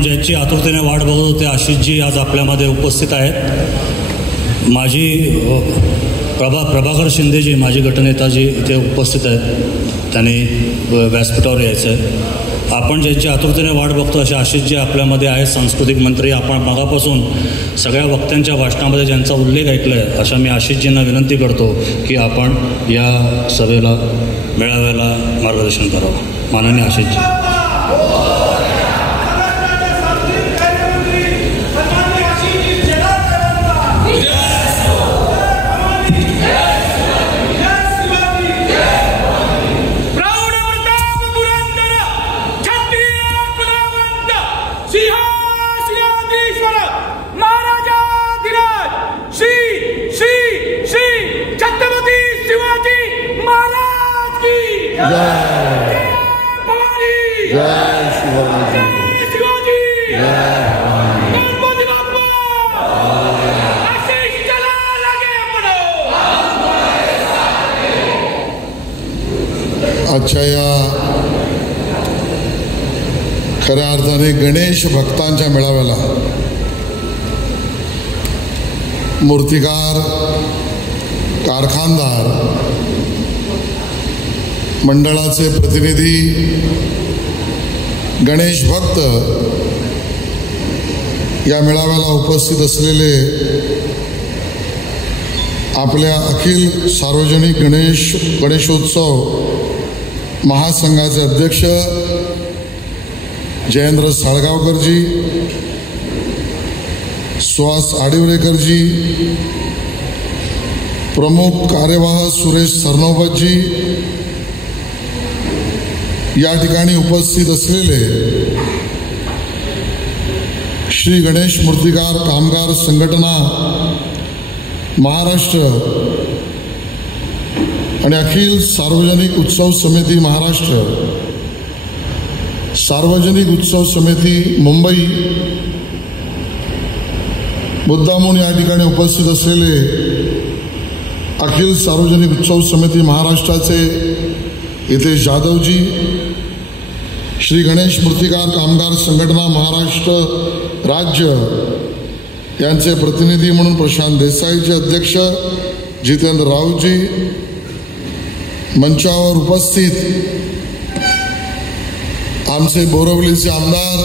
आपण ज्याची आतुरतेने वाट बघत होते आशिषजी आज आपल्यामध्ये उपस्थित आहेत. माजी प्रभाकर शिंदेजी माजी गटनेताजी इथे उपस्थित आहेत. त्यांनी व्यासपीठावर यायचं आहे. आपण ज्यांची आतुरतेने वाट बघतो असे आशिषजी आपल्यामध्ये आहेत, सांस्कृतिक मंत्री. आपण मगापासून सगळ्या वक्त्यांच्या भाषणामध्ये ज्यांचा उल्लेख ऐकला आहे अशा मी आशिषजींना विनंती करतो की आपण या सभेला मेळाव्याला मार्गदर्शन करावं. माननीय आशिषजी. आजच्या या खऱ्या अर्थाने गणेश भक्तांच्या मेळाव्याला मूर्तिकार, कारखानदार मंडळाचे प्रतिनिधी, गणेश भक्त या मेळाव्याला उपस्थित असलेले आपल्या अखिल सार्वजनिक गणेशोत्सव महासंघाचे अध्यक्ष जयेंद्र साळगावकरजी, सुहास आडिवरेकरजी, प्रमुख कार्यवाह सुरेश सरनोबतजी, या ठिकाणी उपस्थित असलेले श्री गणेश मूर्तिकार कामगार संघटना महाराष्ट्र आणि अखिल सार्वजनिक उत्सव समिती महाराष्ट्र, सार्वजनिक उत्सव समिती मुंबई, मुद्दामून या ठिकाणी उपस्थित असलेले अखिल सार्वजनिक उत्सव समिती महाराष्ट्राचे हितेश जाधवजी, श्री गणेश मूर्तिकार कामगार संघटना महाराष्ट्र राज्य यांचे प्रतिनिधी म्हणून प्रशांत देसाईचे अध्यक्ष जितेंद्र राऊजी, मंचावर उपस्थित आमचे बोरिवलीचे आमदार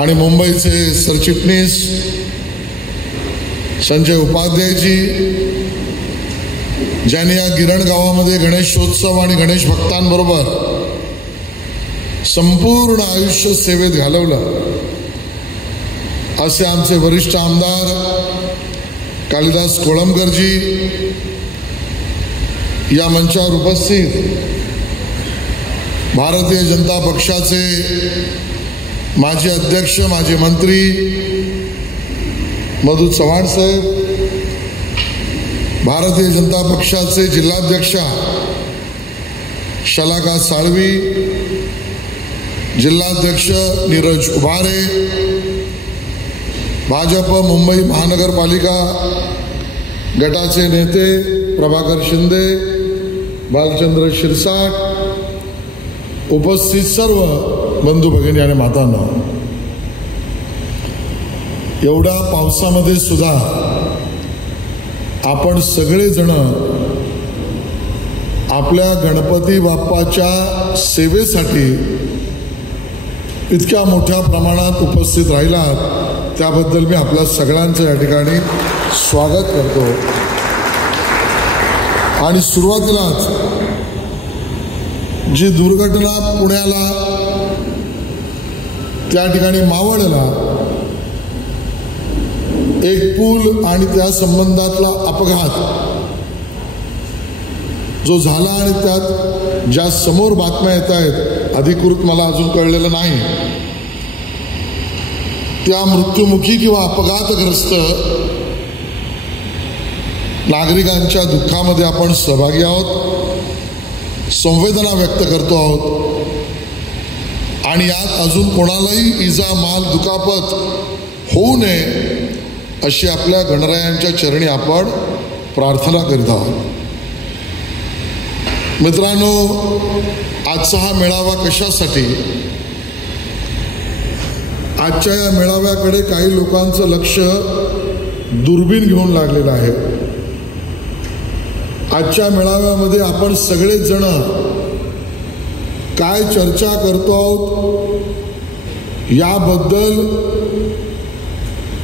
आणि मुंबईचे सरचिटणीस संजय उपाध्यायजी, ज्यांनी या गिरण गावामध्ये गणेशोत्सव आणि गणेश भक्तांबरोबर संपूर्ण आयुष्य सेवेत घालवलं, असे आमचे वरिष्ठ आमदार कालिदास कोळंबकरजी, या मंचावर उपस्थित भारतीय जनता पक्षाचे माजी अध्यक्ष, माजी मंत्री मधु चव्हाण साहेब, भारतीय जनता पक्षाचे जिल्हाध्यक्षा शलाका साळवी, जिल्हाध्यक्ष नीरज उभारे, भाजप मुंबई महानगरपालिका गटाचे नेते प्रभाकर शिंदे, बालचंद्र शिरसाट, उपस्थित सर्व बंधू भगिनी आणि मातांनो, एवढ्या पावसामध्ये सुद्धा आपण सगळेजण आपल्या गणपती बाप्पाच्या सेवेसाठी इतक्या मोठ्या प्रमाणात उपस्थित राहिलात त्याबद्दल मी आपल्या सगळ्यांचं या ठिकाणी स्वागत करतो. आणि सुरुवातीलाच जी दुर्घटना पुण्याला त्या ठिकाणी मावळला, एक पूल आणि त्या संबंधातला अपघात जो झाला आणि त्यात ज्या समोर बातम्या येत आहेत, अधिकृत मला अजून कळलेलं नाही, त्या मृत्युमुखी किंवा अपघातग्रस्त नागरिकांच्या दुःखामध्ये आपण सहभागी आहोत, संवेदना व्यक्त करतो आहोत. आणि यात अजून कोणालाही इजा, माल, दुखापत होऊ नये अशी आपल्या गणरायांच्या चरणी आपण प्रार्थना करीत आहोत. मित्रांनो, आजचा हा मेळावा कशासाठी, आजच्या या मेळाव्याकडे काही लोकांचं लक्ष दुर्बीण घेऊन लागलेलं आहे. आजच्या मेळाव्यामध्ये आपण सगळेच जण काय चर्चा करतो आहोत याबद्दल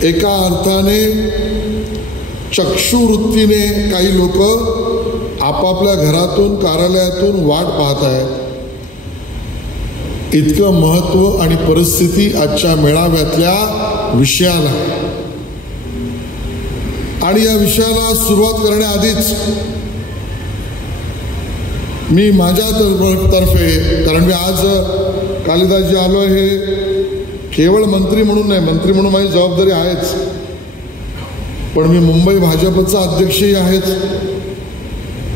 एका अर्थाने चक्षुवृत्तीने काही लोक आपापल्या घरातून कार्यालयातून वाट पाहत आहेत. इतकं महत्व आणि परिस्थिती आजच्या मेळाव्यातल्या विषयाला आणि या विषयाला सुरुवात करण्याआधीच मी माझ्या तर्फे, कारण मी आज कालिदासजी आलो हे केवळ मंत्री म्हणून नाही, मंत्री म्हणून माझी जबाबदारी आहेच, पण मी मुंबई भाजपचा अध्यक्षही आहेच,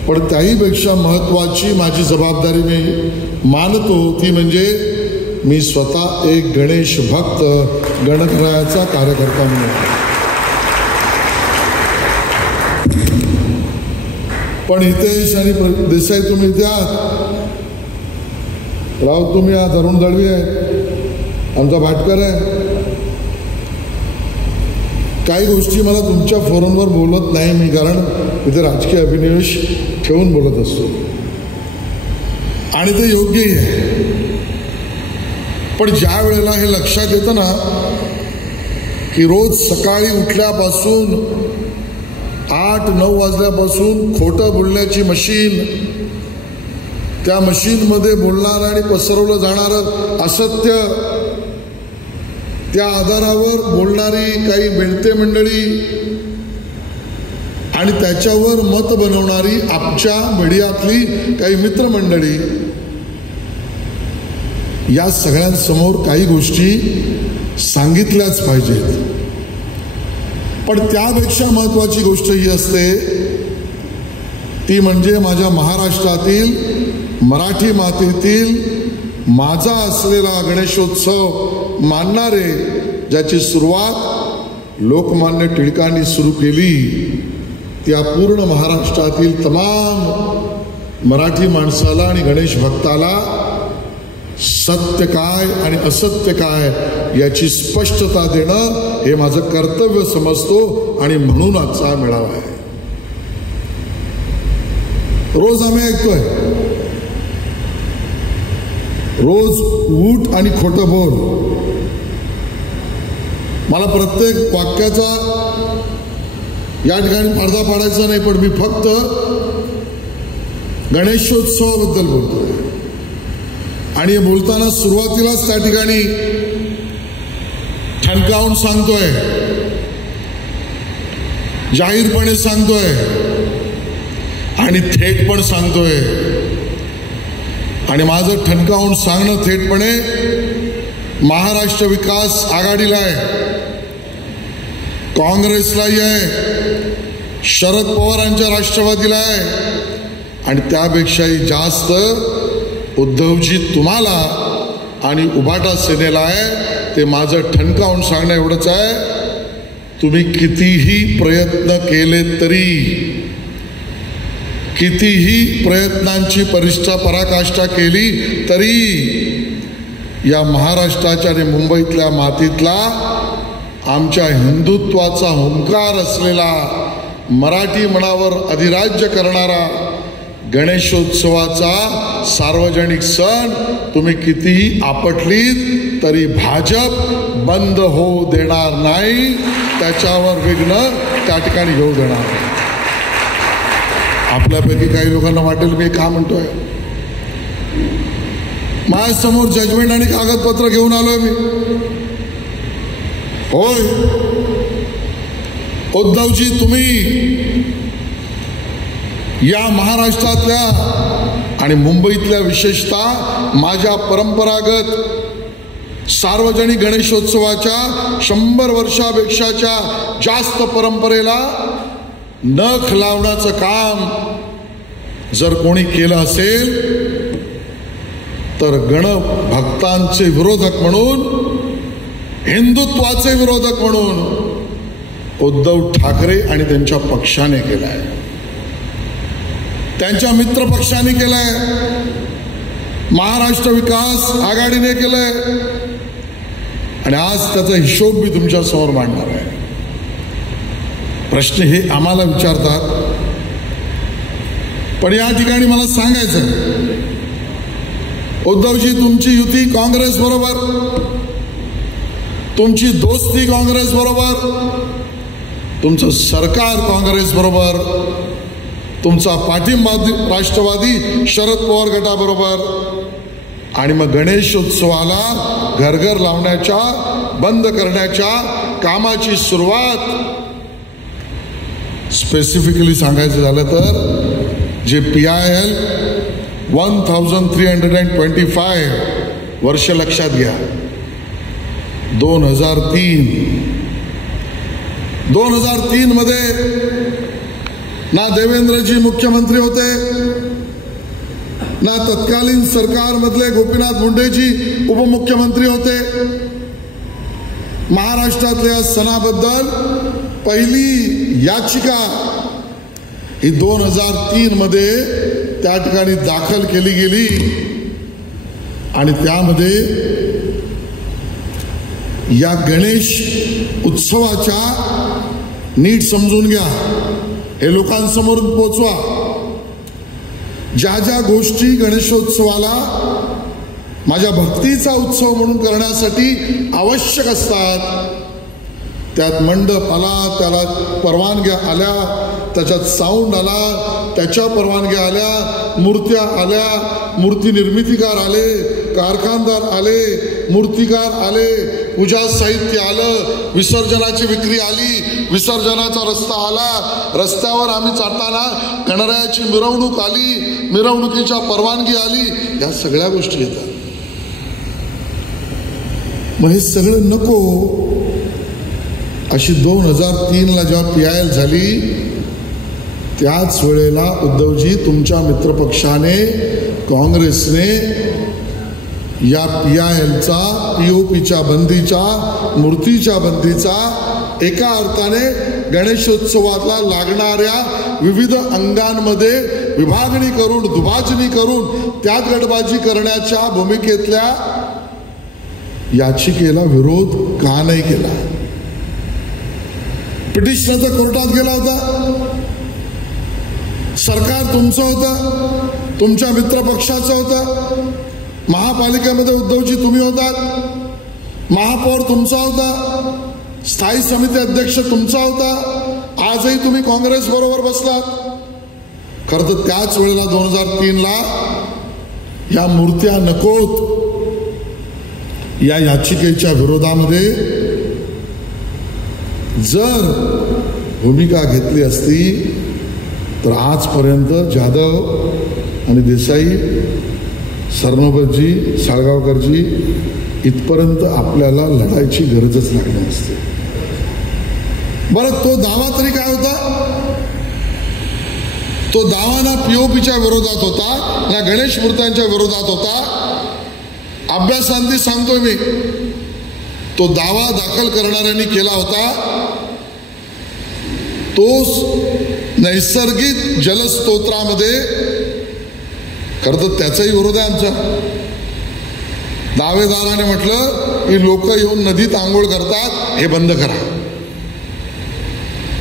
पण त्याहीपेक्षा महत्वाची माझी जबाबदारी मी मानतो ती म्हणजे मी स्वतः एक गणेश भक्त, गणरायाचा कार्यकर्ता म्हणून. पण हितेश आणि देसाई तुम्ही इथे आहात, राव तुम्ही आज अरुण दळवी आहे, आमचा भाटकर आहे. काही गोष्टी मला तुमच्या फोरमवर बोलत नाही मी, कारण इथे राजकीय अभिनिवेश ठेवून बोलत असतो आणि ते योग्यही आहे. पण ज्या वेळेला हे लक्षात येतं ना की रोज सकाळी उठल्यापासून 8-9 वाजल्यापासून खोटं बोलण्याची मशीन, त्या मशीनमध्ये बोलणारं आणि पसरवलं जाणारं असत्य, त्या आधारावर बोलणारी काही बेलते मंडळी आणि त्याच्यावर मत बनवणारी आमच्या मीडियातली काही मित्रमंडळी, या सगळ्यांसमोर काही गोष्टी सांगितल्याच पाहिजेत. पण त्यापेक्षा महत्वाची गोष्ट ही असते ती म्हणजे माझ्या महाराष्ट्रातील, मराठी मातीतील माझा असलेला गणेशोत्सव मानणारे, ज्याची सुरुवात लोकमान्य टिळकांनी सुरू केली, त्या पूर्ण महाराष्ट्रातील तमाम मराठी माणसाला आणि गणेश भक्ताला सत्य काय आणि असत्य काय याची स्पष्टता देणं हे माझं कर्तव्य समजतो आणि म्हणून आजचा मेळावा आहे. रोज आम्ही ऐकतोय, रोज उठ आणि खोटं बोल. मला प्रत्येक वाक्याचा या ठिकाणी पडदा पाडायचा नाही, पण मी फक्त गणेशोत्सवाबद्दल बोलतोय आणि बोलताना सुरुवातीलाच त्या ठिकाणी ठणकावून सांगतोय, जाहीरपणे सांगतोय आणि थेट पण सांगतोय. आणि माझं ठणकावून सांगणं थेटपणे महाराष्ट्र विकास आघाडीला आहे, काँग्रेसलाही आहे, शरद पवारांच्या राष्ट्रवादीला आहे आणि त्यापेक्षाही जास्त उद्धवजी तुम्हाला आणि उभाटा सेनेला आहे. ते माझं ठणकावून सांगणं एवढंच आहे, तुम्ही कितीही प्रयत्न केले तरी, कितीही प्रयत्नांची पराकाष्ठा केली तरी या महाराष्ट्राच्या आणि मुंबईतल्या मातीतला आमच्या हिंदुत्वाचा हुंकार असलेला, मराठी मनावर अधिराज्य करणारा गणेशोत्सवाचा सार्वजनिक सण तुम्ही कितीही आपटलीत तरी भाजप बंद होऊ देणार नाही, त्याच्यावर विघ्न त्या ठिकाणी येऊ देणार नाही. आपल्यापैकी काही लोकांना वाटेल मी का म्हणतोय, माझ्यासमोर जजमेंट आणि कागदपत्र घेऊन आलोय मी. होय उद्धवजी, तुम्ही या महाराष्ट्रातल्या आणि मुंबईतल्या विशेषतः माझ्या परंपरागत सार्वजनिक गणेशोत्सवाच्या 100 वर्षापेक्षाच्या जास्त परंपरेला नख लावण्याचं काम जर कोणी केलं असेल तर गणभक्तांचे विरोधक म्हणून, हिंदुत्वाचे विरोधक म्हणून उद्धव ठाकरे आणि त्यांच्या पक्षाने केलाय, त्यांच्या मित्र पक्षाने केलाय, महाराष्ट्र विकास आघाडीने केलंय आणि आज त्याचा हिशोब मी तुमच्या समोर मांडणार आहे. प्रश्न हे आम्हाला विचारतात, पण या ठिकाणी मला सांगायचं, उद्धवजी तुमची युती काँग्रेस बरोबर, तुमची दोस्ती काँग्रेस बरोबर, तुमचं सरकार काँग्रेस बरोबर, तुमचा पाठिंबा राष्ट्रवादी शरद पवार गटाबरोबर, आणि मग गणेशोत्सवाला घरघर लावण्याच्या बंद करण्याच्या कामाची सुरुवात स्पेसिफिकली सांगायचं झालं तर जे PIL 1325 वर्ष लक्षात घ्या. 2003 मध्ये ना देवेंद्रजी मुख्यमंत्री होते, ना तत्कालीन सरकारमधले गोपीनाथ मुंडेजी उपमुख्यमंत्री होते. महाराष्ट्रातल्या सणाबद्दल पहिली याचिका ही 2003 मध्ये त्या ठिकाणी दाखल केली गेली आणि त्यामध्ये या गणेश उत्सवाच्या नीट समजून घ्या, हे लोकांसमोर पोचवा. ज्या ज्या गोष्टी गणेशोत्सवाला माझ्या भक्तीचा उत्सव म्हणून करण्यासाठी आवश्यक असतात, त्यात मंडप आला, त्याला परवानग्या आल्या, त्याच्यात साऊंड आला, त्याच्या परवानग्या आल्या, मूर्त्या आल्या, मूर्ती निर्मितीकार आले, कारखानदार आले, मूर्तिकार आले, पूजा साहित्य आलं, विसर्जनाची विक्री आली, विसर्जनाचा रस्ता आला, रस्त्यावर आम्ही चालताना गणरायाची मिरवणूक आली, मिरवणुकीच्या परवानगी आली, या सगळ्या गोष्टी येतात. मग हे सगळं नको अशी 2003 जेव्हा PIL झाली त्याच वेळेला उद्धवजी तुमच्या मित्रपक्षाने काँग्रेसने या PILचा POPच्या बंदीचा मूर्तीच्या बंदीचा एका अर्थाने गणेशोत्सवाला लागणाऱ्या विविध अंगांमध्ये विभागणी करून दुभाजणी करून त्यात गटबाजी करण्याच्या भूमिकेतल्या याचिकेला विरोध का नाही केला? पिटिशनर तर कोर्टात गेला होता, सरकार तुमचं होतं, तुमच्या मित्रपक्षाचं होतं, महापालिकेमध्ये उद्धवजी तुम्ही होतात, महापौर तुमचा होता, स्थायी समिती अध्यक्ष तुमचा होता, आजही तुम्ही काँग्रेस बरोबर बसलात. खरं तर त्याच वेळेला 2003 या मूर्त्या नकोत या याचिकेच्या विरोधामध्ये जर भूमिका घेतली असती तर आजपर्यंत जाधव आणि देसाई, सरनोबतजी, साळगावकरजी इथपर्यंत आपल्याला लढायची गरजच लागली नसते. बरं, तो दावा तरी काय होता? तो दावा ना POPच्या विरोधात होता, ना गणेश मूर्त्यांच्या विरोधात होता. अभ्यासांती सांगतोय मी, तो दावा दाखल करणाऱ्यांनी केला होता तो नैसर्गिक जलस्तोत्रामध्ये. खरं तर त्याचाही विरोध आहे आमचा. दावेदाराने म्हटलं की लोक येऊन नदीत आंघोळ करतात, हे बंद करा.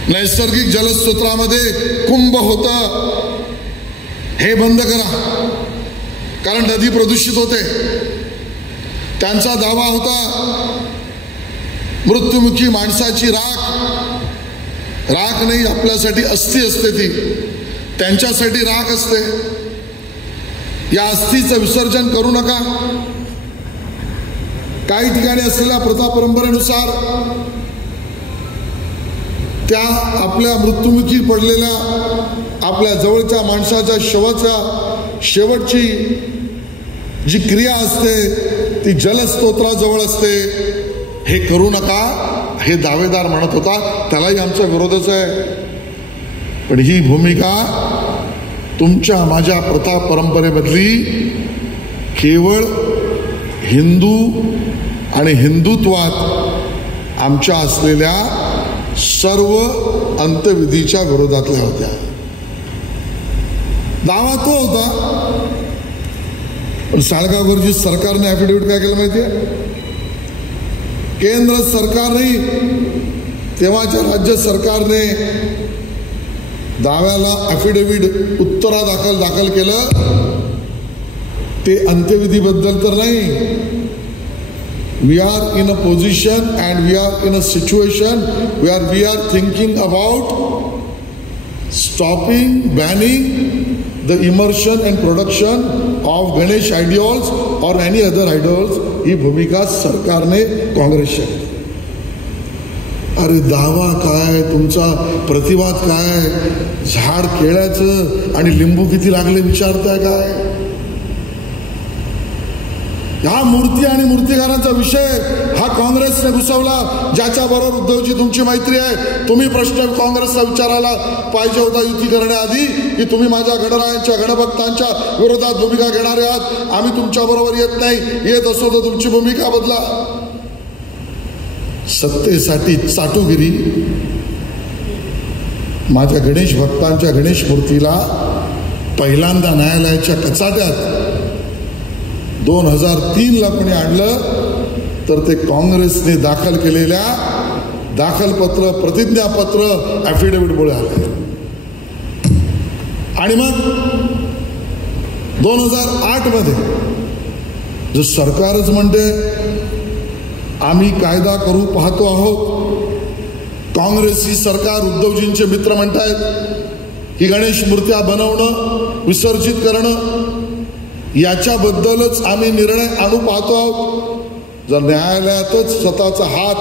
नैसर्गिक जलस्तोत्रामध्ये कुंभ होतं, हे बंद करा, कारण नदी प्रदूषित होते. त्यांचा दावा होता मृत्युमुखी माणसाची राख नाही, आपल्यासाठी अस्थी असते, ती त्यांच्यासाठी राख असते. या अस्थीचं विसर्जन करू नका. काही ठिकाणी असलेल्या प्रथा परंपरेनुसार त्या आपल्या मृत्युमुखी पडलेल्या आपल्या जवळच्या माणसाच्या शेवटची जी क्रिया असते ती जलस्तोत्राजवळ असते. हे करू नका, हे दावेदार म्हणत होता, त्यालाही आमचा विरोधच आहे. पण ही भूमिका तुमच्या माझ्या प्रथा परंपरेमधली केवळ हिंदू आणि हिंदुत्वात आमच्या असलेल्या सर्व अंतविधीच्या विरोधातल्या होत्या. दावा तो होता. पण साळगावकरजी सरकारने ॲफिडेव्हिट काय केलं माहितीये? केंद्र सरकारने, तेव्हाच्या राज्य सरकारने दाव्याला ॲफिडेव्हिट दाखल केलं. ते अंत्यविधीबद्दल तर नाही. We are in a position and we are in a situation where we are thinking about stopping, banning the immersion and production of Ganesh idols or any other idols. ही भूमिका सरकारने, काँग्रेसच्या. अरे दावा काय, तुमचा प्रतिवाद काय? झाड केळ्याचं आणि लिंबू किती लागले विचारताय काय? हा मूर्ती आणि मूर्तिकारांचा विषय हा काँग्रेसने घुसवला, ज्याच्या बरोबर उद्धवजी तुमची मैत्री आहे. तुम्ही प्रश्न काँग्रेसला विचारायला पाहिजे होता युती करण्याआधी की तुम्ही माझ्या गणरायांच्या, गणभक्तांच्या विरोधात भूमिका घेणारे आहात. आम्ही तुमच्या बरोबर येत नाही. येत असो तर तुमची भूमिका बदला. सत्तेसाठी चाटुगिरी. माझ्या गणेश भक्तांच्या गणेश मूर्तीला पहिल्यांदा न्यायालयाच्या कचाट्यात 2003ला कोणी आणलं तर ते काँग्रेसने दाखल केलेल्या दाखलपत्र, प्रतिज्ञापत्र, ॲफिडेव्हिटमुळे आले. आणि मग 2008 मध्ये जो सरकारच म्हणते आम्ही कायदा करू पाहतो आहोत, काँग्रेसी सरकार, उद्धवजींचे मित्र म्हणतायत की गणेश मूर्त्या बनवणं, विसर्जित करणं याच्याबद्दलच आम्ही निर्णय आणू पाहतो आहोत. जर न्यायालयातच स्वतःचा हात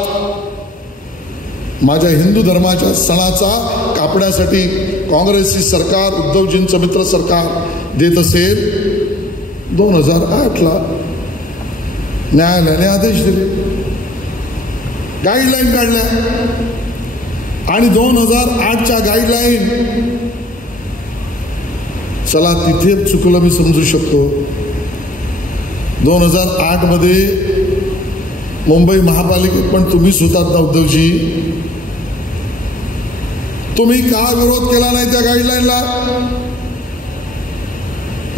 माझ्या हिंदू धर्माच्या सणाचा कापण्यासाठी काँग्रेसी सरकार, उद्धवजींचं मित्र सरकार देत असेल, 2008ला न्यायालयाने आदेश दिले, गाईडलाईन काढल्या. आणि 2008च्या गाईडलाईन, चला तिथे चुकलं मी समजू शकतो. 2008 मध्ये मुंबई महापालिकेत पण तुम्हीच होतात ना उद्धवजी. तुम्ही का विरोध केला नाही त्या गाईडलाईनला?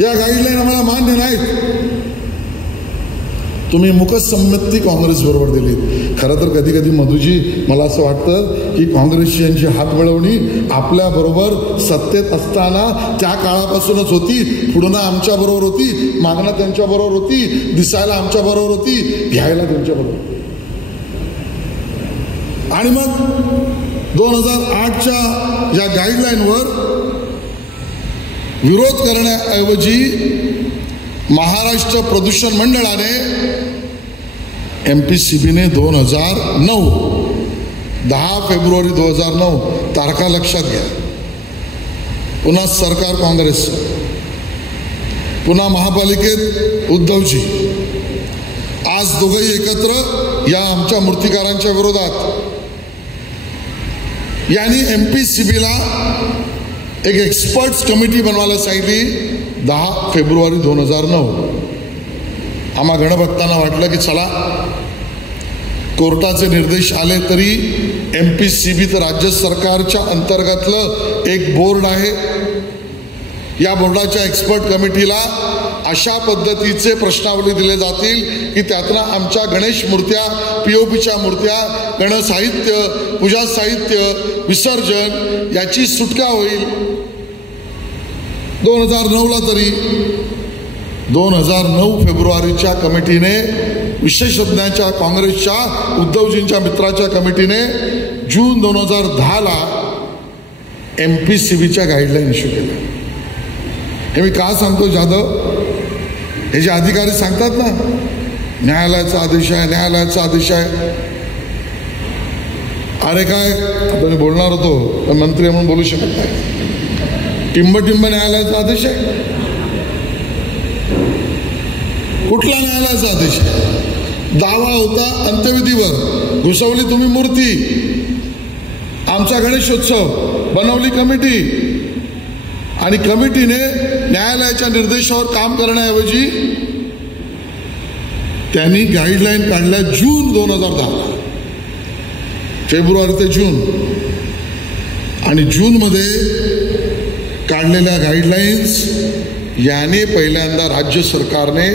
या गाईडलाईन आम्हाला मान्य नाहीत. तुम्ही मुकसंमती काँग्रेस बरोबर दिली. खरं तर कधी कधी मधुजी मला असं वाटतं की काँग्रेसची यांची हात मिळवणी आपल्या बरोबर सत्तेत असताना त्या काळापासूनच होती. पुढं आमच्या बरोबर होती, मागणं त्यांच्या बरोबर होती, दिसायला आमच्या बरोबर होती, घ्यायला त्यांच्या बरोबर. आणि मग 2008च्या या गाईडलाईनवर विरोध करण्याऐवजी महाराष्ट्र प्रदूषण मंडळाने MPCBने 2009 10 फेब्रुवारी 2009 तारखा लक्षात घ्या. पुन्हा सरकार काँग्रेस, पुन्हा महापालिकेत उद्धवजी, आज दोघंही एकत्र या आमच्या मूर्तिकारांच्या विरोधात. यांनी MPCBला एक एक्सपर्ट्स कमिटी बनवायला सांगितली 10 फेब्रुवारी 2009. आम्हा गणभक्तांना वाटलं की चला, कोर्टाचे निर्देश आले तरी MPCB तर राज्य सरकारच्या अंतर्गतलं एक बोर्ड आहे. या बोर्डाच्या एक्सपर्ट कमिटीला अशा पद्धतीचे प्रश्नावली दिले जातील की त्यातनं आमच्या गणेश मूर्त्या, POPच्या मूर्त्या, गणसाहित्य, पूजा साहित्य, विसर्जन याची सुटका होईल. 2009ला तरी 2009 फेब्रुवारीच्या कमिटीने, विशेषज्ञांच्या काँग्रेसच्या उद्धवजींच्या मित्राच्या कमिटीने जून 2010ला MPCBच्या गाईडलाईन इश्यू केल्या. हे मी का सांगतो जाधव, हे जे अधिकारी सांगतात ना न्यायालयाचा आदेश आहे, न्यायालयाचा आदेश आहे. अरे काय, आता मी बोलणार होतो पण मंत्री म्हणून बोलू शकत नाही. टिंब न्यायालयाचा आदेश आहे. कुठला न्यायालयाचा आदेश आहे? दावा होता अंत्यविधीवर, घुसवली तुम्ही मूर्ती, आमचा गणेशोत्सव, बनवली कमिटी, आणि कमिटीने न्यायालयाच्या निर्देशावर काम करण्याऐवजी त्यांनी गाईडलाईन काढल्या जून 2010, फेब्रुवारी ते जून. आणि जूनमध्ये काढलेल्या गाईडलाईन्स याने पहिल्यांदा राज्य सरकारने,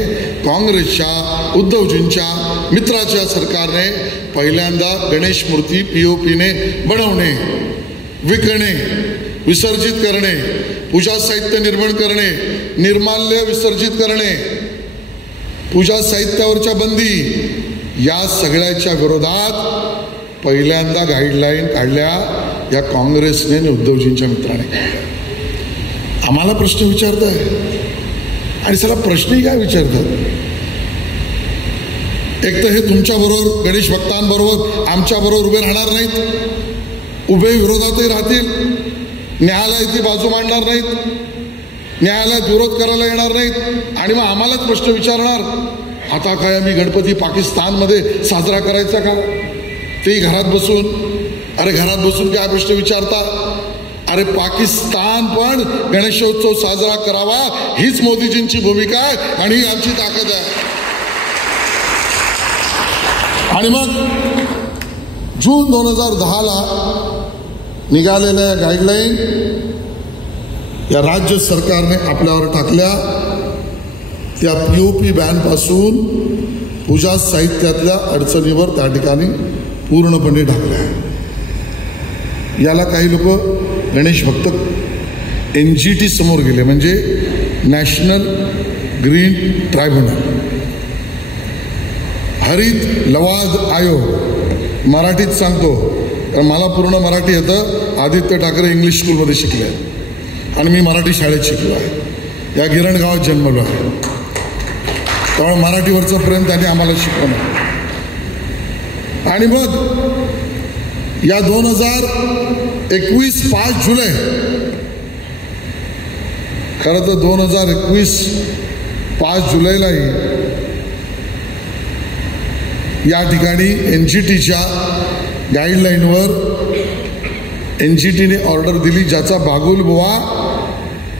काँग्रेसच्या, उद्धवजींच्या मित्राच्या सरकारने पहिल्यांदा गणेश मूर्ती POPने बनवणे, विकणे, विसर्जित करणे, पूजा साहित्य निर्माण करणे, निर्माल्य विसर्जित करणे, पूजा साहित्यावरच्या बंदी, या सगळ्याच्या विरोधात पहिल्यांदा गाईडलाईन काढल्या या काँग्रेसने आणि उद्धवजींच्या मित्राने काढल्या. आम्हाला प्रश्न विचारताय आणि चला प्रश्नही काय विचारतात. एक तर हे तुमच्याबरोबर गणेश भक्तांबरोबर आमच्याबरोबर उभे राहणार नाहीत, उभे विरोधातही राहतील, न्यायालयाची बाजू मांडणार नाहीत, न्यायालयात विरोध करायला येणार नाहीत आणि मग आम्हालाच प्रश्न विचारणार, आता काय आम्ही गणपती पाकिस्तानमध्ये साजरा करायचा का, तेही घरात बसून. अरे घरात बसून काय प्रश्न विचारता. अरे पाकिस्तान पण गणेशोत्सव साजरा करावा हीच मोदीजींची भूमिका आहे आणि ही आमची ताकद आहे. आणि मग जून 2010ला निघालेल्या गाईडलाईन या राज्य सरकारने आपल्यावर टाकल्या. त्या POP बॅनपासून पूजा साहित्यातल्या अडचणीवर त्या ठिकाणी पूर्णपणे टाकल्या. याला काही लोक गणेश भक्त NGT समोर गेले, म्हणजे नॅशनल ग्रीन ट्रायब्युनल, हरित लवाद आयोग. मराठीत सांगतो कारण मला पूर्ण मराठी येतं. आदित्य ठाकरे इंग्लिश स्कूलमध्ये शिकले आणि मी मराठी शाळेत शिकलो आहे. या गिरणगावात जन्मलो आहे, त्यामुळे मराठीवरचं प्रेम त्यांनी आम्हाला शिकवलं. आणि मग या 2021 5 जुलै, खरं तर 2021 5 जुलैलाही या ठिकाणी NGTच्या गाईडलाईनवर NGTने ऑर्डर दिली, ज्याचा बागुलबुवा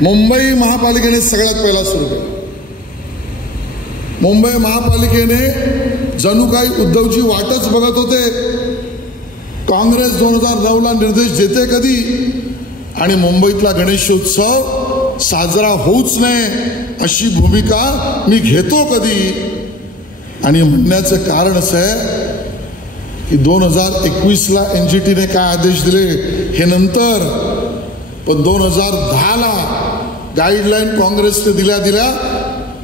मुंबई महापालिकेने सगळ्यात पहिला सुरू केला. मुंबई महापालिकेने जणू काही उद्धवजी वाटच बघत होते. काँग्रेस 2009ला निर्देश देते कधी आणि मुंबईतला गणेशोत्सव साजरा होऊच नये अशी भूमिका मी घेतो कधी. आणि म्हणण्याचं कारण असं आहे की 2021ला NGTने काय आदेश दिले हे नंतर, पण 2010ला गाईडलाईन काँग्रेसने दिल्या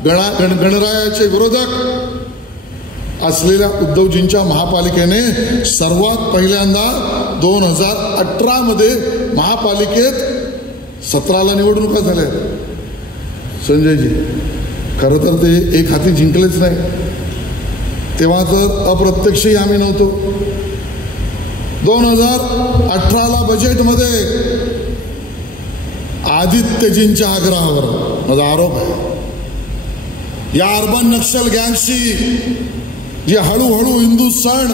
गणरायाचे विरोधक असलेल्या उद्धवजींच्या महापालिकेने सर्वात पहिल्यांदा 2018मध्ये महापालिकेत 17ला निवडणुका झाल्या. संजयजी, खरं तर ते एक हाती जिंकलेच नाही, तेव्हा तर अप्रत्यक्षही आम्ही नव्हतो. 2018ला बजेटमध्ये आदित्यजींच्या आग्रहावर माझा आरोप आहे, या अर्बन नक्षल गँगशी जे हळूहळू हिंदू सण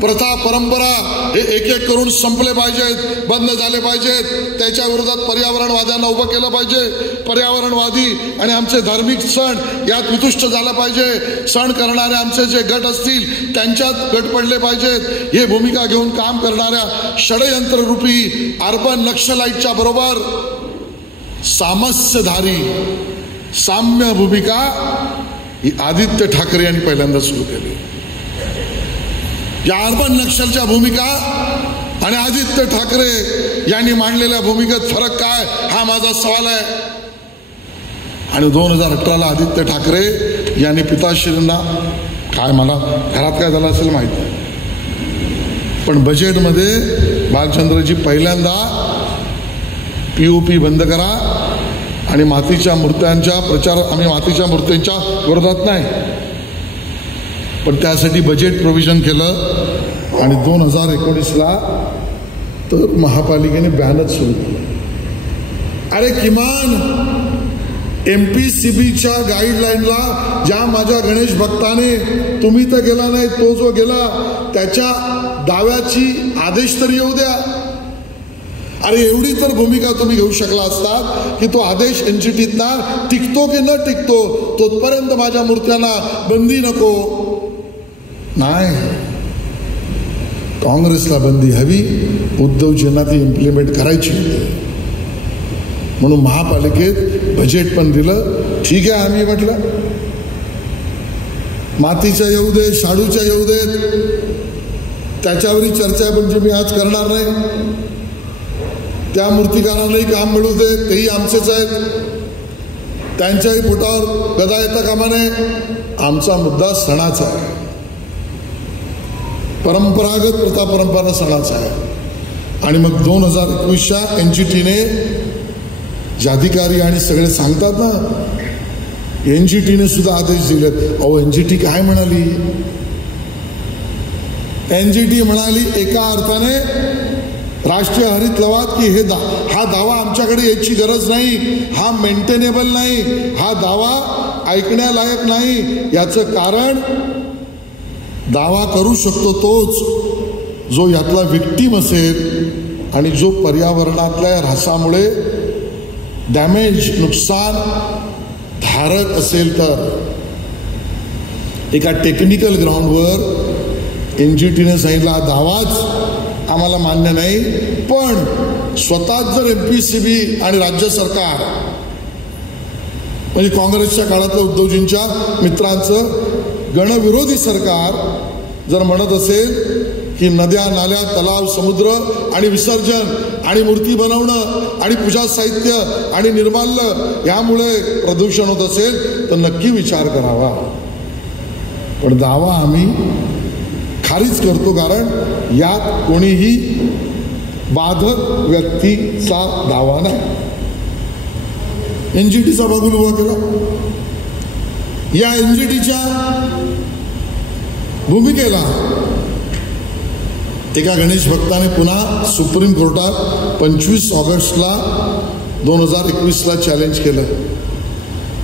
प्रथा परंपरा हे एक एक करून संपले पाहिजेत, बंद झाले पाहिजेत, त्याच्या विरोधात पर्यावरणवाद्यांना उभं केलं पाहिजे. पर्यावरणवादी आणि आमचे धार्मिक सण यात वितुष्ट झाला पाहिजे. सण करणारे आमचे जे गट असतील त्यांच्यात गट पडले पाहिजेत. हे भूमिका घेऊन काम करणाऱ्या षडयंत्ररूपी अर्बन नक्षलाईटच्या बरोबर सामस्यधारी साम्य भूमिका ही आदित्य ठाकरे यांनी पहिल्यांदा सुरू केली. या अर्बन नक्षलच्या भूमिका आणि आदित्य ठाकरे यांनी मांडलेल्या भूमिकेत फरक काय हा माझा सवाल आहे. आणि 2018ला आदित्य ठाकरे यांनी पिताश्रींना काय, मला घरात काय झालं असेल माहिती, पण बजेटमध्ये बालचंद्रजी पहिल्यांदा POP बंद करा आणि मातीच्या मूर्त्यांच्या प्रचार, आम्ही मातीच्या मूर्त्यांच्या विरोधात नाही, पण त्यासाठी बजेट प्रोव्हिजन केलं आणि 2019ला तर महापालिकेने बॅनच सुरू केलं. अरे किमान MPCBच्या गाईडलाईनला ज्या माझ्या गणेश भक्ताने तुम्ही तर गेला नाही, तो जो गेला त्याच्या दाव्याची आदेश तरी येऊ द्या. अरे एवढी तर भूमिका तुम्ही घेऊ शकला असतात की तो आदेश NGTतला टिकतो की न टिकतो तोपर्यंत माझ्या मूर्त्यांना बंदी नको. नाही, काँग्रेसला बंदी हवी, उद्धवजींना ती इम्प्लिमेंट करायची होती. म्हणून महापालिकेत बजेट पण दिलं. ठीक आहे, आम्ही म्हटलं मातीच्या येऊ दे, शाडूच्या येऊ देत, त्याच्यावरही चर्चा आहे, पण जे मी आज करणार नाही. त्या मूर्तिकारांनाही काम मिळू दे, तेही आमचेच आहेत, त्यांच्याही पोटावर गदा येता कामा नये. आमचा मुद्दा सणाचा आहे, परंपरागत प्रथा परंपरा सणाचा आहे. आणि मग 2021च्या NGTने जे अधिकारी आणि सगळे सांगतात ना, NGTने सुद्धा आदेश दिलेत. अहो NGT काय म्हणाली? NGT म्हणाली एका अर्थाने राष्ट्रीय हरित लवाद की हा दावा आमच्याकडे यायची गरज नाही, हा मेंटेनेबल नाही, हा दावा ऐकण्यालायक नाही. याचं कारण दावा करू शकतो तोच जो यातला विक्टीम असेल आणि जो पर्यावरणातल्या ऱ्हासामुळे डॅमेज नुकसान धारक असेल. तर एका टेक्निकल ग्राउंडवर NGTने सांगितला हा दावाच आम्हाला मान्य नाही. पण स्वतःच जर MPCB आणि राज्य सरकार म्हणजे काँग्रेसच्या काळातल्या उद्धवजींच्या मित्रांचं गणविरोधी सरकार जर म्हणत असेल की नद्या नाल्या तलाव समुद्र आणि विसर्जन आणि मूर्ती बनवणं आणि पूजा साहित्य आणि निर्माल्य यामुळे प्रदूषण होत असेल तर नक्की विचार करावा. पण दावा आम्ही खारीज करतो, कारण यात कोणीही बाधक व्यक्तीचा दावा नाही. NGTचा बाजूला उभा केला. या NGTच्या भूमिकेला एका गणेश भक्ताने पुन्हा सुप्रीम कोर्टात 25 ऑगस्टला 2021ला चॅलेंज केलं.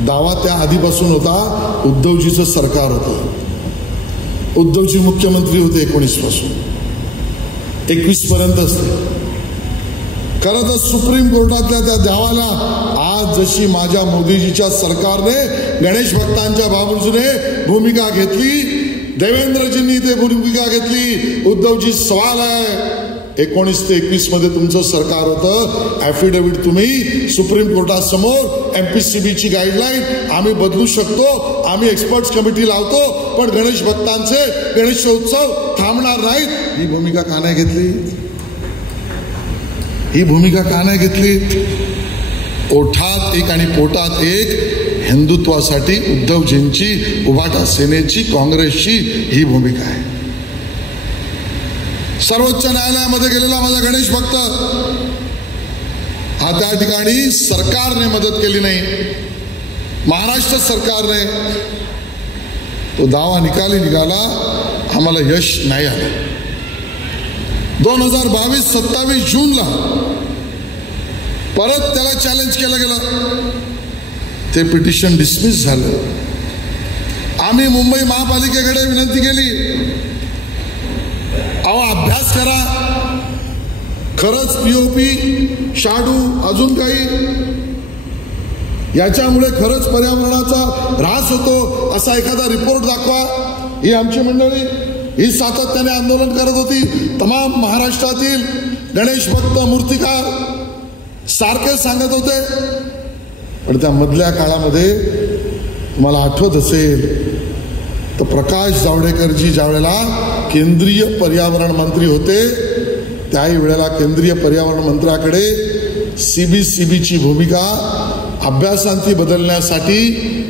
दावा त्या आधीपासून होता, उद्धवजीचं सरकार होतं, उद्धवजी मुख्यमंत्री होते 19 पासून 21 पर्यंत असते. खरं तर सुप्रीम कोर्टातल्या त्या दावाला आज जशी माझ्या मोदीजीच्या सरकारने गणेश भक्तांच्या बाजूने भूमिका घेतली, देवेंद्रजींनी ते भूमिका घेतली, उद्धवजी सवाल आहे. 19 ते 21 मध्ये तुमचं सरकार होतं. ॲफिडेव्हिट तुम्ही सुप्रीम कोर्टासमोर MPCBची गाईडलाईन आम्ही बदलू शकतो, आम्ही एक्सपर्ट्स कमिटी लावतो, पण गणेश भक्तांचे गणेशोत्सव थांबणार नाहीत. ही भूमिका का नाही घेतली? ही भूमिका का नाही घेतली? ओठात एक आणि पोटात एक हिंदुत्वासाठी उद्धवजींची, उभाटा सेनेची, काँग्रेसची ही भूमिका आहे. सर्वोच्च न्यायालयामध्ये गेलेला माझा गणेश भक्त हा त्या ठिकाणी सरकारने मदत केली नाही, महाराष्ट्र सरकारने तो दावा निघाला, आम्हाला यश नाही आलं. 2022-27 जूनला परत त्याला चॅलेंज केलं गेलं. ते पिटिशन डिसमिस झालं. आम्ही मुंबई महापालिकेकडे विनंती केली, अहो अभ्यास करा, खरंच POP शाडू अजून काही याच्यामुळे खरंच पर्यावरणाचा ऱ्हास होतो असा एखादा रिपोर्ट दाखवा. ही आमची मंडळी ही सातत्याने आंदोलन करत होती. तमाम महाराष्ट्रातील गणेश भक्त मूर्तिकार सारखे सांगत होते. पण त्या मधल्या काळामध्ये तुम्हाला आठवत असेल तर प्रकाश जावडेकरजी ज्या वेळेला केंद्रीय पर्यावरण मंत्री होते त्याही वेळेला केंद्रीय पर्यावरण मंत्र्याकडे CBCBची भूमिका अभ्यासांती बदलण्यासाठी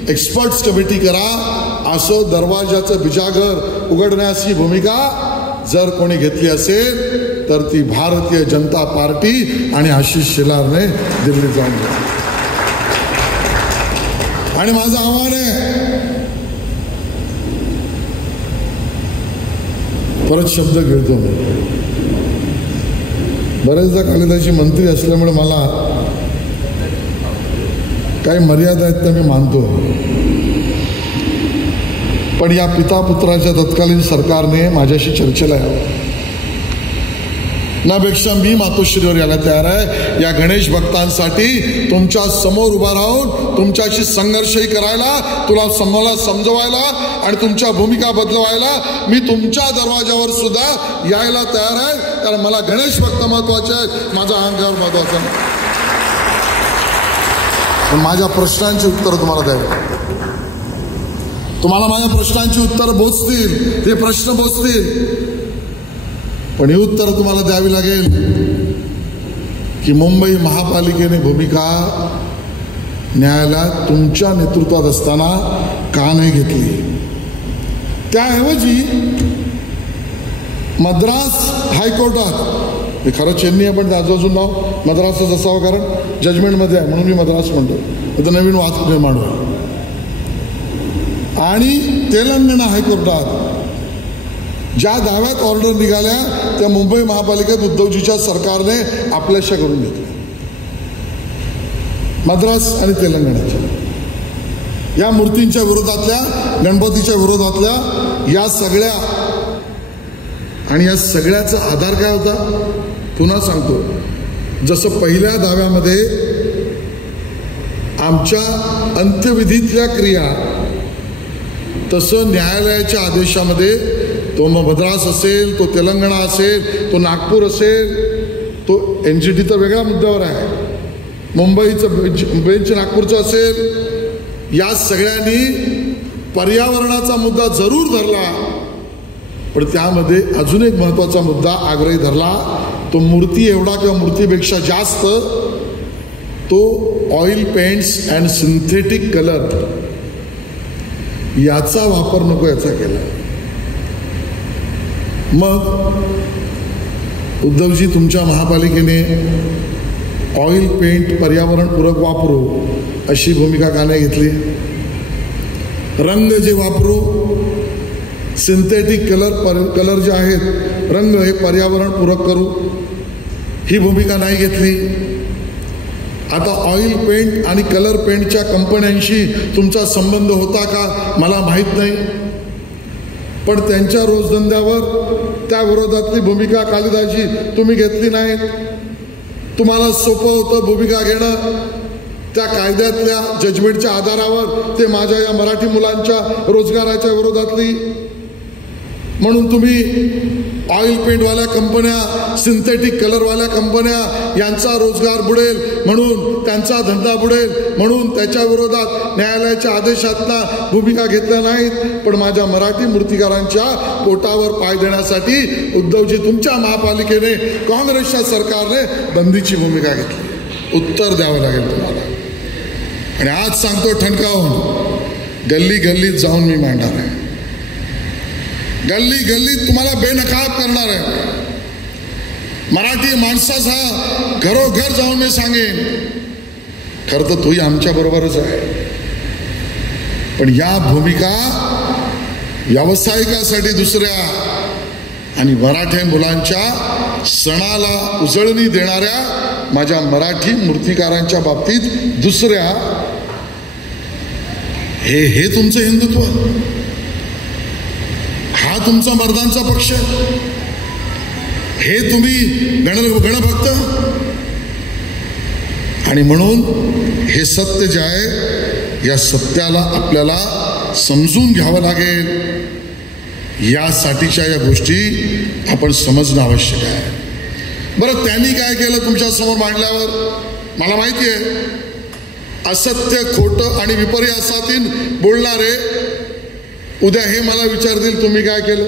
एक्सपर्ट्स कमिटी करा असं दरवाजाचं बिजागर उघडण्यास ही भूमिका जर कोणी घेतली असेल तर ती भारतीय जनता पार्टी आणि आशिष शेलारने दिल्लीत जाऊन गेली. आणि माझं आव्हान आहे, परत शब्द घेतो, बरेचदा कालिदाची मंत्री असल्यामुळे मला काही मर्यादा आहेत त्या मी मानतो. पण या पिता पुत्राच्या तत्कालीन सरकारने माझ्याशी चर्चेला यावं. नापेक्षा मी मातोश्रीवर यायला तयार आहे. या गणेश भक्तांसाठी तुमच्या समोर उभा राहून तुमच्याशी संघर्षही करायला, मला समजवायला आणि तुमच्या भूमिका बदलवायला मी तुमच्या दरवाजावर सुद्धा यायला तयार आहे. कारण मला गणेश भक्त महत्वाचे आहेत, माझा अहंकार महत्वाचा नाही. माझ्या प्रश्नांची उत्तरं तुम्हाला द्यावी. तुम्हाला माझ्या प्रश्नांची उत्तरं बोचतील, ते प्रश्न बोचतील. पण ही उत्तर तुम्हाला द्यावी लागेल की मुंबई महापालिकेने भूमिका न्यायालयात तुमच्या नेतृत्वात असताना का नाही घेतली. त्याऐवजी मद्रास हायकोर्टात, हे खरं चेन्नई आहे पण त्याचं नाव मद्रासच असावं कारण जजमेंटमध्ये आहे म्हणून मी मद्रास म्हणतो, तर नवीन वाहतूक निर्माण होईल. आणि तेलंगणा हायकोर्टात ज्या दाव्यात ऑर्डर निघाल्या त्या मुंबई महापालिकेत उद्धवजीच्या सरकारने आपल्याशा करून घेतल्या. मद्रास आणि तेलंगणाच्या या मूर्तींच्या विरोधातल्या, गणपतीच्या विरोधातल्या या सगळ्या, आणि या सगळ्याचा आधार काय होता पुन्हा सांगतो. जसं पहिल्या दाव्यामध्ये आमच्या अंत्यविधीतल्या क्रिया, तसं न्यायालयाच्या आदेशामध्ये तो मद्रास असेल, तो तेलंगणा असेल, तो नागपूर असेल, तो NGT तर वेगळ्या मुद्द्यावर आहे, मुंबईचं बेंच नागपूरचं असेल, या सगळ्यांनी पर्यावरणाचा मुद्दा जरूर धरला. पण त्यामध्ये अजून एक महत्त्वाचा मुद्दा आग्रही धरला, तो मूर्ती एवढा किंवा मूर्तीपेक्षा जास्त तो oil paints and synthetic colour याचा वापर नको याचा केला. मग उद्धवजी तुमच्या महापालिकेने ऑइल पेंट पर्यावरणपूरक वापरू अशी भूमिका का नाही घेतली. रंग जे वापरू, सिंथेटिक कलर जे आहेत रंग हे पर्यावरणपूरक करू ही भूमिका नाही घेतली. आता ऑइल पेंट आणि कलर पेंटच्या कंपन्यांशी तुमचा संबंध होता का मला माहीत नाही, पण त्यांच्या रोजधंद्यावर त्या विरोधातली भूमिका कालिदासजी तुम्ही घेतली नाही. तुम्हाला सोपं होतं भूमिका घेणं त्या कायद्यातल्या जजमेंटच्या आधारावर, ते माझ्या या मराठी मुलांच्या रोजगाराच्या विरोधातली, म्हणून तुम्ही ऑइल पेंटवाल्या कंपन्या, सिंथेटिक कलरवाल्या कंपन्या यांचा रोजगार बुडेल म्हणून, त्यांचा धंदा बुडेल म्हणून त्याच्या विरोधात न्यायालयाच्या आदेशातना भूमिका घेतल्या नाहीत. पण माझ्या मराठी मूर्तिकारांच्या पोटावर पाय देण्यासाठी उद्धवजी तुमच्या महापालिकेने, काँग्रेसच्या सरकारने बंदीची भूमिका घेतली. उत्तर द्यावं लागेल तुम्हाला. आणि आज सांगतो ठणकावून, गल्ली गल्लीत जाऊन मी मांडणार आहे, गल्ली गल्लीत तुम्हाला बेनकाब करणार आहे. मराठी माणसाचा घरोघर जाऊन मी सांगेन. खरं तर तोही आमच्या बरोबरच आहे, पण या भूमिका व्यावसायिकासाठी दुसऱ्या आणि मराठी मुलांच्या सणाला उजळणी देणाऱ्या माझ्या मराठी मूर्तिकारांच्या बाबतीत दुसऱ्या, हे तुमचं हिंदुत्व, हा तुमचा मर्दांचा पक्ष, हे तुम्ही गणभक्त. आणि म्हणून हे सत्य जे आहे या सत्याला आपल्याला समजून घ्यावं लागेल. यासाठीच्या या गोष्टी आपण समजणं आवश्यक आहे. बरं, त्यांनी काय केलं तुमच्या समोर मांडल्यावर मला माहिती आहे, असत्य, खोटं आणि विपर्यासातील बोलणारे उद्या हे मला विचारतील तुम्ही काय केलं.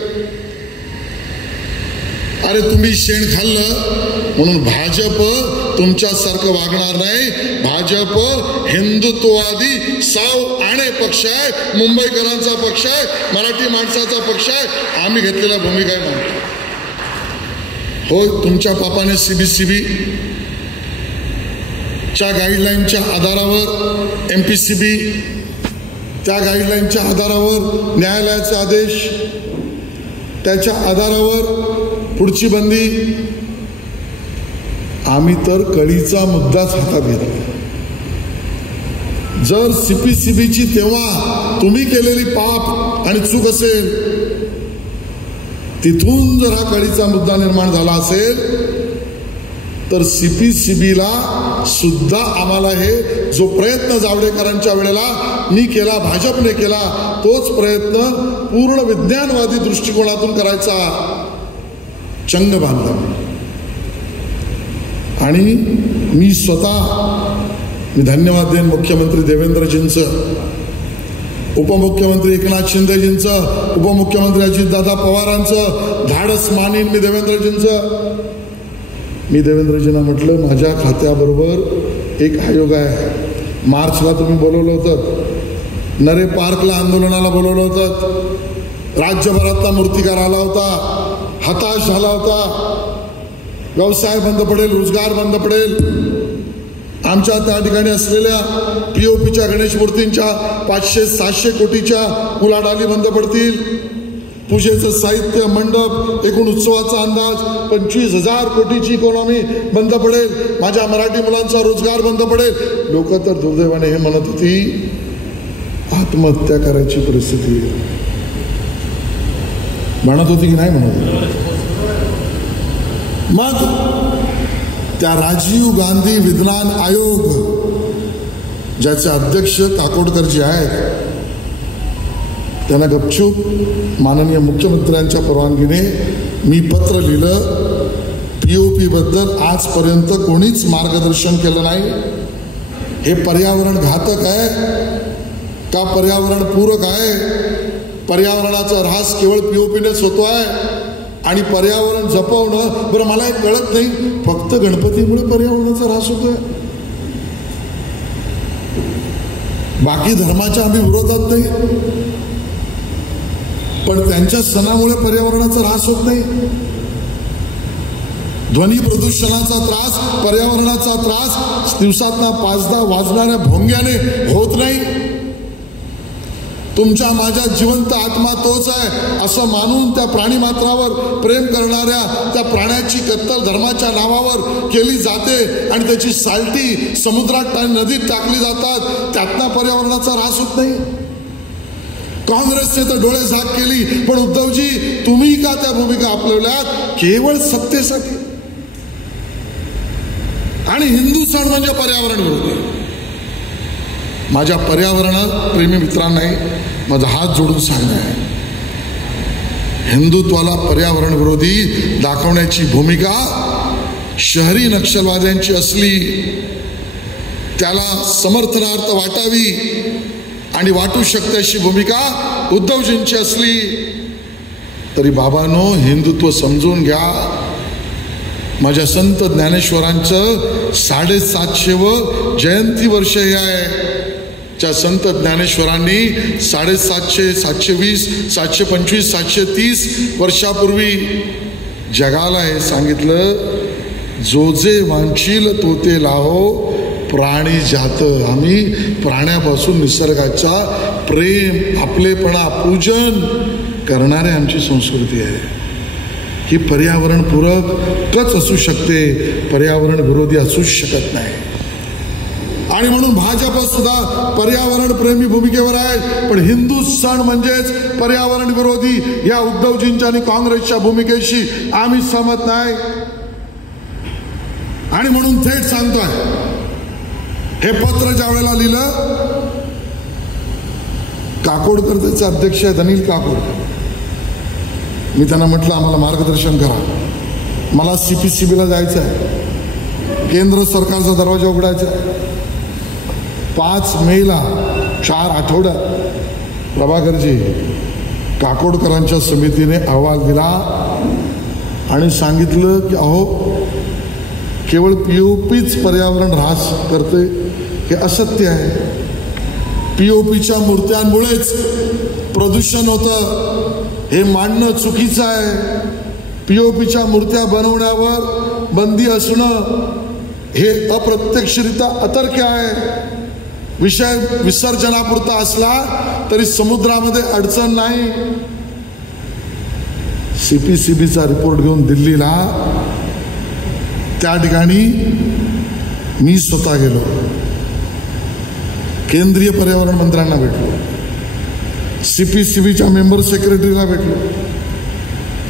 अरे तुम्ही शेण खाल्लं म्हणून भाजप तुमच्यासारखं वागणार नाही. भाजप हिंदुत्ववादी साव आणे पक्ष आहे, मुंबईकरांचा पक्ष आहे, मराठी माणसाचा पक्ष आहे. आम्ही घेतलेल्या भूमिका आहे. हो, तुमच्या पापाने CBCB च्या गाईडलाईनच्या आधारावर, MPCB त्या गाईडलाईनच्या आधारावर न्यायालयाचे आदेश, त्याच्या आधारावर पुढची बंदी, आम्ही तर कळीचा मुद्दाच हातात घेतला. जर CPCBची तेव्हा तुम्ही केलेली पाप आणि चूक असेल, तिथून जर हा कळीचा मुद्दा निर्माण झाला असेल, तर CPCBला सुद्धा आम्हाला हे जो प्रयत्न जावडेकरांच्या वेळेला मी केला, भाजपने केला, तोच प्रयत्न पूर्ण विज्ञानवादी दृष्टिकोनातून करायचा चंग बांधला. आणि मी स्वतः धन्यवाद देईन मुख्यमंत्री देवेंद्रजींचं. उपमुख्यमंत्री एकनाथ शिंदेजींचं, उपमुख्यमंत्री अजितदादा पवारांचं धाडस मानीन मी देवेंद्रजींचं. मी देवेंद्रजींना म्हटलं, माझ्या खात्याबरोबर एक आयोग आहे. मार्चला तुम्ही बोलवलं होतं, नरे पार्कला आंदोलनाला बोलवलं होतं, राज्यभरातला मूर्तिकार आला होता, हताश झाला होता. व्यवसाय बंद पडेल, रोजगार बंद पडेल. आमच्या त्या ठिकाणी असलेल्या पीओपीच्या गणेश मूर्तींच्या 500-700 कोटीच्या उलाढाली बंद पडतील. पूजेचं साहित्य, मंडप, एकूण उत्सवाचा अंदाज 25,000 कोटीची इकॉनॉमी बंद पडेल. माझ्या मराठी मुलांचा रोजगार बंद पडेल. लोक तर दुर्दैवाने हे म्हणत होती आत्महत्या करायची परिस्थिती म्हणत होती की नाही म्हणत होती. मग त्या राजीव गांधी विज्ञान आयोग ज्याचे अध्यक्ष काकोडकरजी आहेत, त्यांना गपचूप माननीय मुख्यमंत्र्यांच्या परवानगीने मी पत्र लिहिलं. पीओपी बद्दल आजपर्यंत कोणीच मार्गदर्शन केलं नाही. हे पर्यावरण घातक आहे का पर्यावरण पूरक आहे? पर्यावरणाचा ऱ्हास केवळ पीओपीनेच होतोय आणि पर्यावरण जपवणं, बरं मला हे कळत नाही, फक्त गणपतीमुळे पर्यावरणाचा ऱ्हास होतोय. बाकी धर्माच्या आम्ही विरोधात नाही, पण त्यांच्या सणामुळे पर्यावरणाचा ऱ्हास होत नाही. ध्वनी प्रदूषणाचा त्रास, पर्यावरणाचा त्रास दिवसातना 5-10 वाजणाऱ्या भोंग्याने होत नाही. तुमच्या माझ्या जिवंत आत्मा तोच आहे असं मानून त्या प्राणीमात्रावर प्रेम करणाऱ्या त्या प्राण्याची कत्तल धर्माच्या नावावर केली जाते आणि त्याची साल्टी समुद्रात नदीत टाकली जातात. त्यातनं पर्यावरणाचा ऱ्हास होत नाही. काँग्रेसने तर डोळे झाक केली, पण उद्धवजी तुम्ही का त्या भूमिका आपलवल्यात केवळ सत्तेसाठी. आणि हिंदू सण म्हणजे पर्यावरण विरोधी. माझ्या पर्यावरण प्रेमी मित्रांनाही माझा हात जोडून सांगणं आहे, हिंदुत्वाला पर्यावरण विरोधी दाखवण्याची भूमिका शहरी नक्षलवाद्यांची असली, त्याला समर्थनार्थ वाटावी आणि वाटू शकते अशी भूमिका उद्धवजींची असली तरी बाबांनो हिंदुत्व समजून घ्या. माझ्या संत ज्ञानेश्वरांचं 750वं जयंती वर्ष हे आहे. त्या संत ज्ञानेश्वरांनी 750, 720, 725, 730 वर्षापूर्वी जगाला हे सांगितलं, जो जे वांछील तो ते लाहो प्राणी जात. आम्ही प्राण्यापासून निसर्गाचा प्रेम, आपलेपणा, पूजन करणारे आमची संस्कृती आहे. ही पर्यावरण पूरकच असू शकते, पर्यावरण विरोधी असूच शकत नाही. आणि म्हणून भाजप सुद्धा पर्यावरण प्रेमी भूमिकेवर आहे, पण हिंदू सण म्हणजेच पर्यावरण विरोधी या उद्धवजींच्या आणि काँग्रेसच्या भूमिकेशी आम्ही सहमत नाही. आणि म्हणून थेट सांगतोय, हे पत्र ज्या वेळेला लिहिलं, काकोडकर त्याचे अध्यक्ष आहेत अनिल काकोडकर. मी त्यांना म्हटलं आम्हाला मार्गदर्शन करा, मला CPCBला जायचं आहे, केंद्र सरकारचा दरवाजा उघडायचा आहे. 5 मेला 4 आठवड्यात प्रभाकरजी काकोडकरांच्या समितीने अहवाल दिला आणि सांगितलं की अहो केवळ पीओपीच पर्यावरण ऱ्हास करते हे असत्य आहे. पीओपीच्या मूर्त्यांमुळेच प्रदूषण होतं हे मांडणं चुकीचं आहे. पीओपीच्या मूर्त्या बनवण्यावर बंदी असणं हे अप्रत्यक्षरित्या अतर्क्य आहे. विषय विसर्जनापुरता असला तरी समुद्रामध्ये अडचण नाही. CPCBचा रिपोर्ट घेऊन दिल्लीला त्या ठिकाणी मी स्वतः गेलो, केंद्रीय पर्यावरण मंत्र्यांना भेटलो, CPCBच्या मेंबर सेक्रेटरीला भेटलो,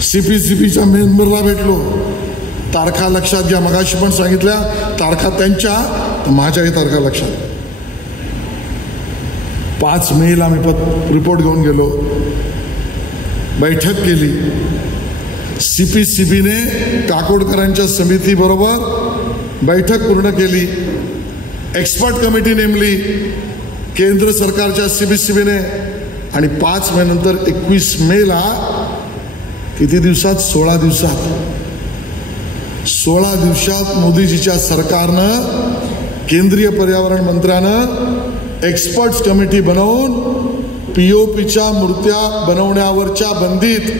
CPCBच्या मेंबरला भेटलो. तारखा लक्षात घ्या, मगाशी पण सांगितल्या तारखा त्यांच्या, तर माझ्याही तारखा लक्षात. 5 मेला मी रिपोर्ट घेऊन गेलो, बैठक केली. CPCBने काकोडकरांच्या समितीबरोबर बैठक पूर्ण केली. एक्सपर्ट कमिटी नेमली केंद्र सरकारच्या CPCBने. आणि 5 मे नंतर 21 मेला किती दिवसात? 16 दिवसात 16 दिवसात मोदीजीच्या सरकारनं, केंद्रीय पर्यावरण मंत्र्यानं एक्सपर्ट्स कमिटी बनवून POPच्या मूर्त्या बनवण्यावरच्या बंदीत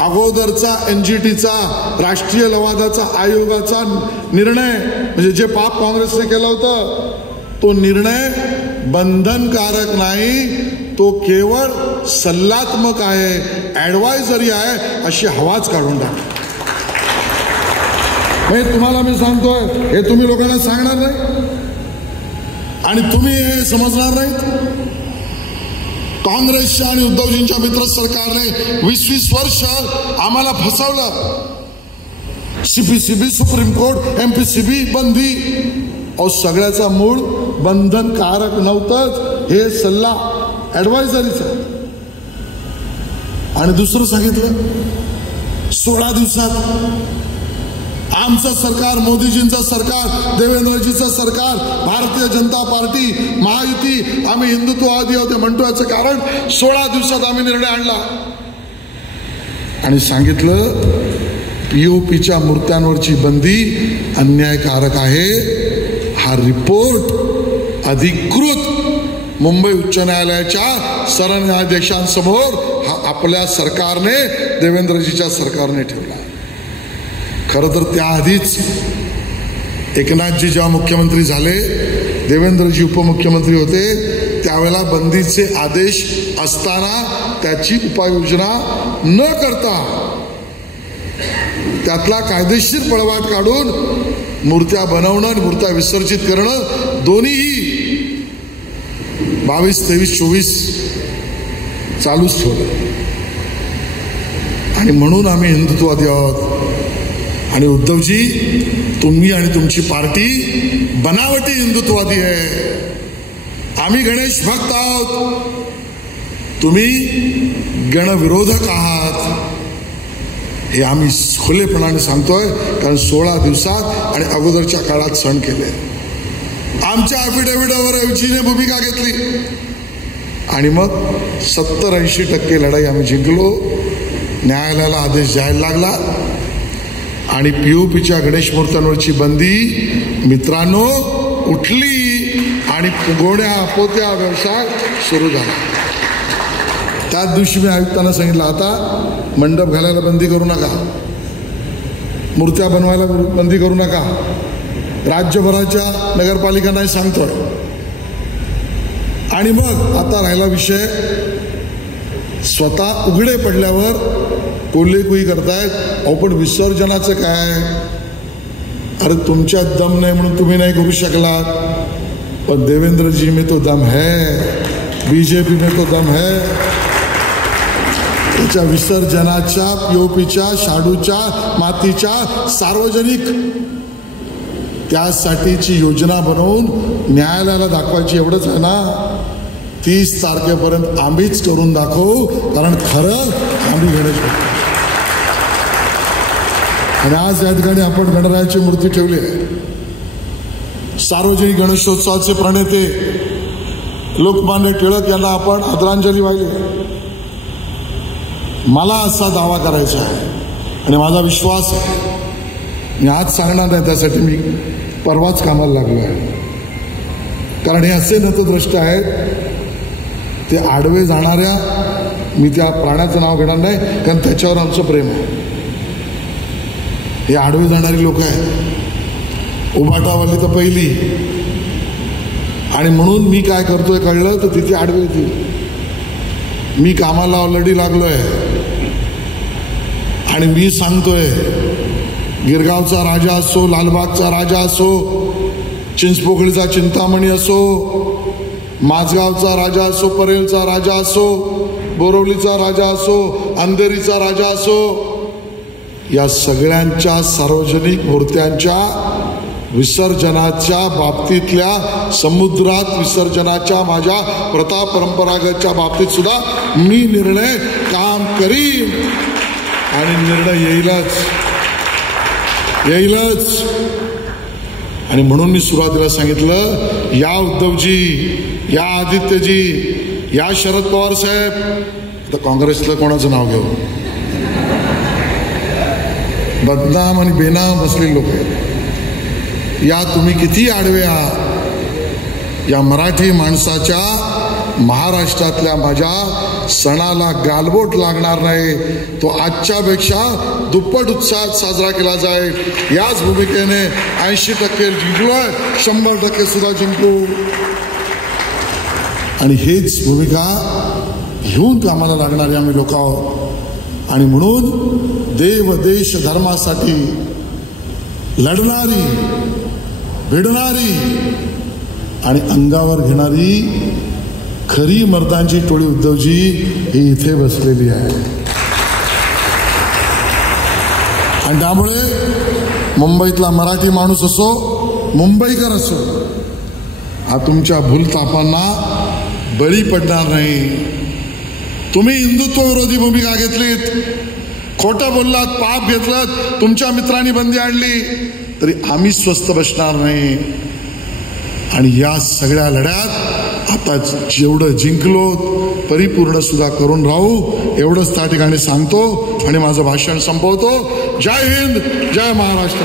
अगोदरचा NGTचा राष्ट्रीय लवादाचा आयोगाचा निर्णय, म्हणजे जे पाप काँग्रेसने केलं होतं, तो निर्णय बंधनकारक नाही, तो केवळ सल्लात्मक आहे, ॲडवायझरी आहे, अशी हवाच काढून टाकली. म्हणजे तुम्हाला मी सांगतोय, हे तुम्ही लोकांना सांगणार नाही आणि तुम्ही हे समजणार नाहीत. काँग्रेसच्या आणि उद्धवजींच्या मित्र सरकारने 20-20 वर्ष आम्हाला फसवलं. CPCB, सुप्रीम कोर्ट, MPCB बंदी, और सगळ्याचा मूळ बंधनकारक नव्हतंच, हे सल्ला ॲडवायझरीचा. आणि दुसरं सांगितलं 16 दिवसात आमचं सरकार, मोदीजींचं सरकार, देवेंद्रजीचं सरकार, भारतीय जनता पार्टी, महायुती, आम्ही हिंदुत्ववादी होते म्हणतो. याचं कारण 16 दिवसात आम्ही निर्णय आणला आणि सांगितलं POPच्या मूर्त्यांवरची बंदी अन्यायकारक आहे. हा रिपोर्ट अधिकृत मुंबई उच्च न्यायालयाच्या सरन्यायाधीशांसमोर हा आपल्या सरकारने, देवेंद्रजीच्या सरकारने ठेवला. खरं तर त्याआधीच एकनाथजी जेव्हा मुख्यमंत्री झाले, देवेंद्रजी उपमुख्यमंत्री होते, त्यावेळेला बंदीचे आदेश असताना त्याची उपाययोजना न करता त्यातला कायदेशीर पळवाट काढून मूर्त्या बनवणं आणि मूर्त्या विसर्जित करणं दोन्हीही 22, 23, 24 चालूच ठेवलं. आणि म्हणून आम्ही हिंदुत्ववादी आहोत. आणि उद्धवजी, तुम्ही आणि तुमची पार्टी बनावटी हिंदुत्ववादी आहे. आम्ही गणेश भक्त आहोत, तुम्ही गणविरोधक आहात. हे आम्ही खुलेपणाने सांगतोय, कारण 16 दिवसात आणि अगोदरच्या काळात सण केले. आमच्या ॲफिडेव्हिटवर एवजीने भूमिका घेतली आणि मग 70-80% लढाई आम्ही जिंकलो. न्यायालयाला आदेश द्यायला लागला आणि POPच्या गणेश मूर्त्यांवरची बंदी मित्रांनो उठली आणि गोड्या पोत्या व्यवसाय सुरू झाला. त्याच दिवशी मी आयुक्तांना सांगितलं, आता मंडप घालायला बंदी करू नका, मूर्त्या बनवायला बंदी करू नका. राज्यभराच्या नगरपालिकांनाही सांगतोय. आणि मग आता राहिला विषय, स्वतः उघडे पडल्यावर कोल्हेकुई करतायत. अहो पण विसर्जनाचं काय? अरे तुमच्यात दम नाही म्हणून तुम्ही नाही करू शकलात, पण देवेंद्रजी में तो दम है, BJP में तो दम है. त्याच्या विसर्जनाच्या, POPच्या, शाडूच्या, मातीच्या सार्वजनिक त्यासाठीची योजना बनवून न्यायालयाला दाखवायची, एवढंच आहे ना. 30 तारखेपर्यंत आम्हीच करून दाखवू, कारण खरं आम्ही गणेश. आणि आज या ठिकाणी आपण गणरायाची मूर्ती ठेवली आहे. सार्वजनिक गणेशोत्सवाचे प्रणेते लोकमान्य टिळक यांना आपण आदरांजली वाहिली. मला असा दावा करायचा आहे आणि माझा विश्वास आहे, मी आज सांगणार नाही, त्यासाठी मी परवाच कामाला लागलो आहे. कारण हे असे नतद्रष्ट आहेत, ते आडवे जाणाऱ्या, मी त्या प्राण्याचं नाव घेणार नाही कारण त्याच्यावर आमचं प्रेम आहे. हे आडवे जाणारी लोक आहेत, उभाटावाली तर पहिली. आणि म्हणून मी काय करतोय कळलं तर तिथे आडवे येतील. मी कामाला ऑलरेडी लागलोय आणि मी सांगतोय, गिरगावचा राजा असो, लालबागचा राजा असो, चिंचपोकळीचा चिंतामणी असो, माझगावचा राजा असो, परेलचा राजा असो, बोरवलीचा राजा असो, अंधेरीचा राजा असो, या सगळ्यांच्या सार्वजनिक मूर्त्यांच्या विसर्जनाच्या बाबतीतल्या, समुद्रात विसर्जनाच्या माझ्या प्रथा परंपरागतच्या बाबतीत सुद्धा मी निर्णय काम करीन आणि निर्णय येईलच. आणि म्हणून मी सुरुवातीला सांगितलं, या उद्धवजी, या आदित्यजी, या शरद पवार साहेब, तर काँग्रेसला कोणाचं नाव घेऊ, बदनाम आणि बेनाम बसलेले लोक आहेत. या तुम्ही किती आडवे आहात, या मराठी माणसाच्या महाराष्ट्रातल्या माझ्या सणाला गालबोट लागणार नाही, तो आजच्यापेक्षा दुप्पट उत्साहात साजरा केला जाईल. याच भूमिकेने 80% जिंकलोय, 100% सुद्धा जिंकू. आणि हेच भूमिका घेऊन कामाला लागणारे आम्ही लोक आहोत. आणि म्हणून देव देश धर्मासाठी लढणारी, भिडणारी आणि अंगावर घेणारी खरी मर्दांची टोळी उद्धवजी ही इथे बसलेली आहे. आणि त्यामुळे मुंबईतला मराठी माणूस असो, मुंबईकर असो, हा तुमच्या भूलतापांना बळी पडणार नाही. तुम्ही हिंदुत्व विरोधी भूमिका घेतलीत, खोटं बोललात, पाप घेतलात, तुमच्या मित्रांनी बंदी आणली, तरी आम्ही स्वस्थ बसणार नाही. आणि या सगळ्या लढ्यात आता जेवढं जिंकलो परिपूर्ण सुद्धा करून राहू, एवढंच त्या ठिकाणी सांगतो आणि माझं भाषण संपवतो. जय हिंद, जय महाराष्ट्र.